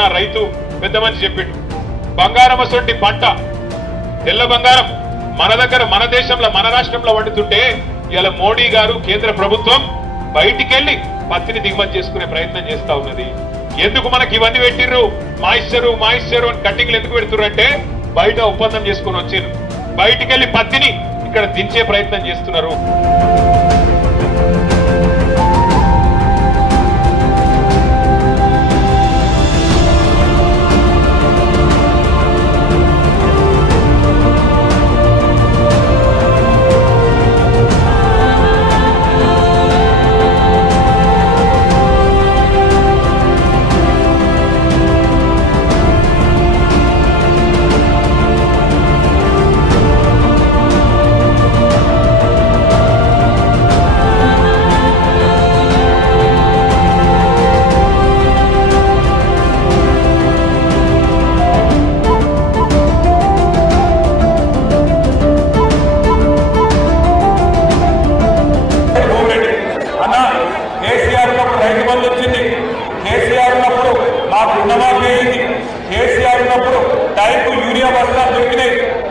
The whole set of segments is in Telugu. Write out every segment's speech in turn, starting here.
చెప్తున్నా రైతు పెద్ద మనిషి చెప్పిండు బంగారం అసొంటి పంట తెల్ల బంగారం మన దగ్గర మన దేశంలో మన రాష్ట్రంలో వండుతుంటే ఇలా మోడీ గారు కేంద్ర ప్రభుత్వం బయటికెళ్లి పత్తిని దిగుమతి చేసుకునే ప్రయత్నం చేస్తా ఉన్నది. ఎందుకు మనకి ఇవన్నీ పెట్టిర్రు మాయిశ్చరు అని కట్టింగ్లు ఎందుకు పెడుతుర్రు అంటే బయట ఒప్పందం చేసుకుని వచ్చిర్రు బయటికెళ్లి పత్తిని ఇక్కడ దించే ప్రయత్నం చేస్తున్నారు.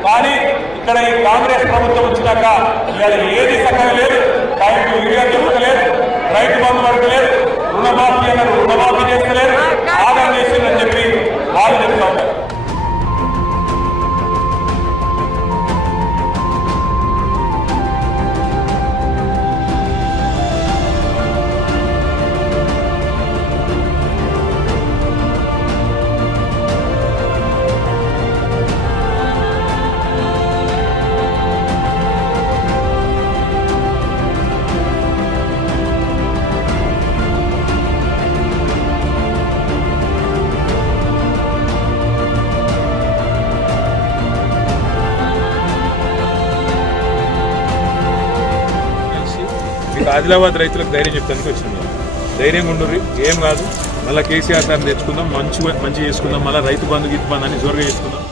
కానీ ఇక్కడ ఈ కాంగ్రెస్ ప్రభుత్వం వచ్చినాక ఇవాళ ఏది సగం లేదు, టైంకు యూరియా దొరకలేదు, రైతు బంధు పడతలేదు, రుణమాఫీ అన్నారు రుణమాఫీ చేస్తలేదు, ఆదాయం చేసిందని చెప్పి వాళ్ళు చెప్తా ఉన్నారు. ఆదిలాబాద్ రైతులకు ధైర్యం చెప్తానికి వచ్చినాం. ధైర్యంగా ఉండుర్రి, ఏం కాదు, మళ్ళీ కేసీఆర్ సార్ని తెచ్చుకుందాం, మంచి చేసుకుందాం, మళ్ళీ రైతు బంధు గిత్తు బంధు అని జోరుగా చేసుకుందాం.